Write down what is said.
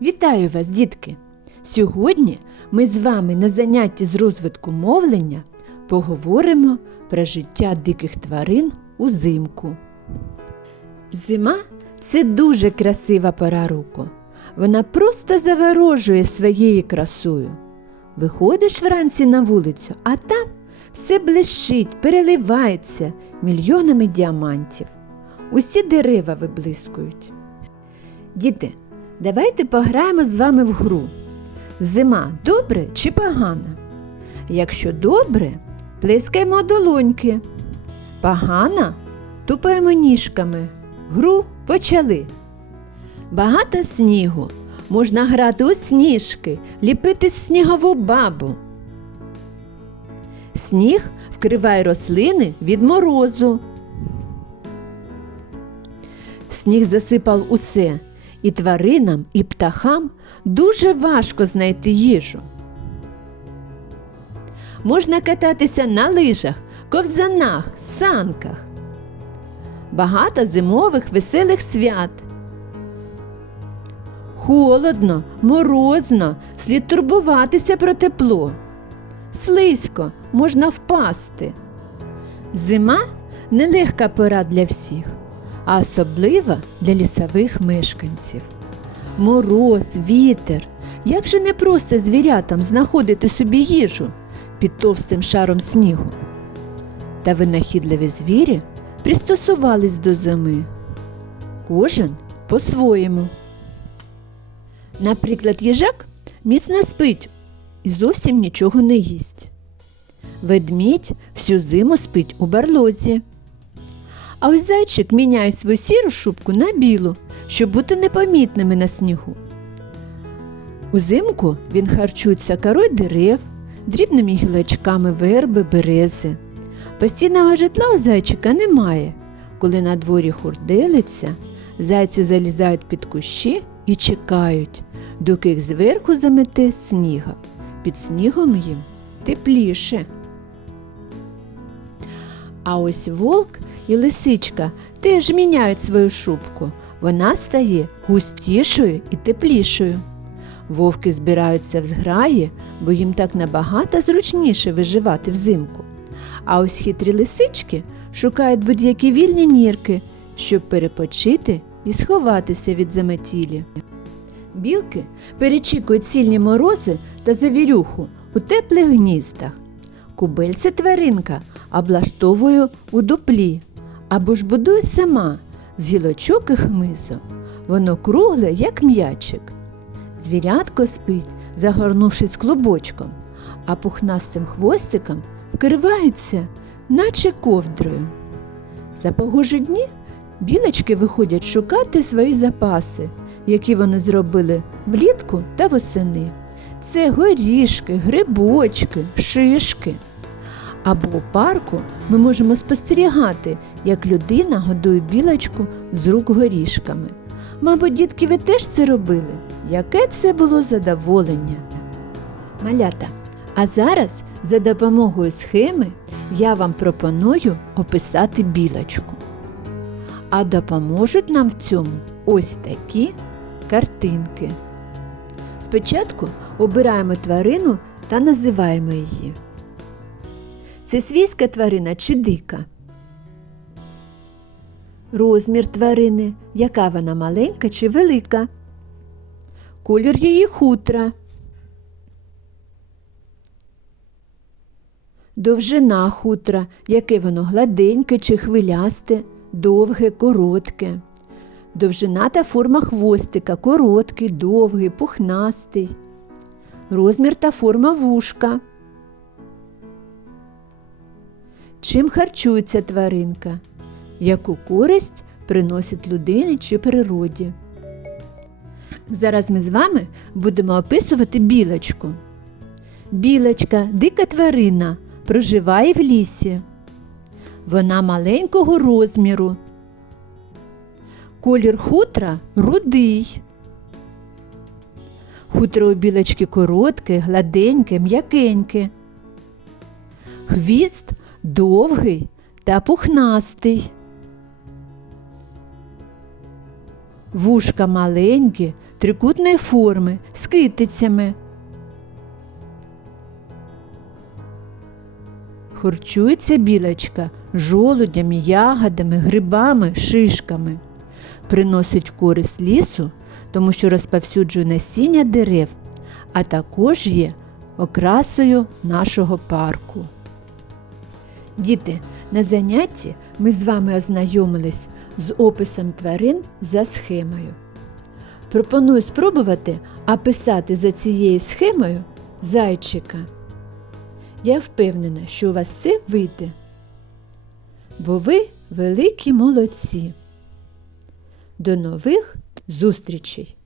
Вітаю вас, дітки! Сьогодні ми з вами на занятті з розвитку мовлення поговоримо про життя диких тварин узимку. Зима це дуже красива пора року. Вона просто заворожує своєю красою. Виходиш вранці на вулицю, а там все блищить, переливається мільйонами діамантів. Усі дерева виблискують. Діти, давайте пограємо з вами в гру. Зима добре чи погана? Якщо добре, плескаємо долоньки. Погана, тупаємо ніжками. Гру почали. Багато снігу. Можна грати у сніжки, ліпити снігову бабу. Сніг вкриває рослини від морозу. Сніг засипав усе, і тваринам, і птахам дуже важко знайти їжу. Можна кататися на лижах, ковзанах, санках. Багато зимових веселих свят. Холодно, морозно, слід турбуватися про тепло. Слизько можна впасти. Зима нелегка пора для всіх, а особлива для лісових мешканців. Мороз, вітер. Як же не просто звірятам знаходити собі їжу під товстим шаром снігу? Та винахідливі звірі пристосувались до зими. Кожен по-своєму. Наприклад, їжак міцно спить і зовсім нічого не їсть. Ведмідь всю зиму спить у барлозі. А ось зайчик міняє свою сіру шубку на білу, щоб бути непомітними на снігу. Узимку він харчується корою дерев, дрібними гілочками верби, берези. Постійного житла у зайчика немає. Коли на дворі хурделиться, зайці залізають під кущі і чекають, доки їх зверху замете сніга. Під снігом їм тепліше. А ось вовк і лисичка теж міняють свою шубку. Вона стає густішою і теплішою. Вовки збираються в зграї, бо їм так набагато зручніше виживати взимку. А ось хитрі лисички шукають будь-які вільні нірки, щоб перепочити і сховатися від заметілі. Білки перечікують сильні морози та завірюху у теплих гніздах. Кубельце тваринка облаштовує у дуплі або ж будує сама з гілочок і хмизу. Воно кругле, як м'ячик. Звірятко спить, загорнувшись клубочком, а пухнастим хвостиком вкривається, наче ковдрою. За погожі дні білочки виходять шукати свої запаси, які вони зробили влітку та восени. Це горішки, грибочки, шишки. Або у парку ми можемо спостерігати, як людина годує білочку з рук горішками. Мабуть, дітки, ви теж це робили? Яке це було задоволення? Малята. А зараз за допомогою схеми я вам пропоную описати білочку. А допоможуть нам в цьому ось такі картинки. Спочатку обираємо тварину та називаємо її. Це свійська тварина чи дика? Розмір тварини, яка вона маленька чи велика? Колір її хутра. Довжина хутра, яке воно гладеньке чи хвилясте, довге, коротке. Довжина та форма хвостика короткий, довгий, пухнастий. Розмір та форма вушка. Чим харчується тваринка? Яку користь приносить людині чи природі? Зараз ми з вами будемо описувати білочку. Білочка дика тварина, проживає в лісі. Вона маленького розміру. Колір хутра рудий. Хутро у білочки коротке, гладеньке, м'якеньке. Хвіст довгий та пухнастий. вушка маленькі, трикутної форми, з китицями. Харчується білочка жолудями, ягодами, грибами, шишками. Приносить користь лісу, тому що розповсюджує насіння дерев, а також є окрасою нашого парку. Діти, на занятті ми з вами ознайомились з описом тварин за схемою. Пропоную спробувати описати за цією схемою зайчика. Я впевнена, що у вас все вийде, бо ви великі молодці. До нових зустрічей!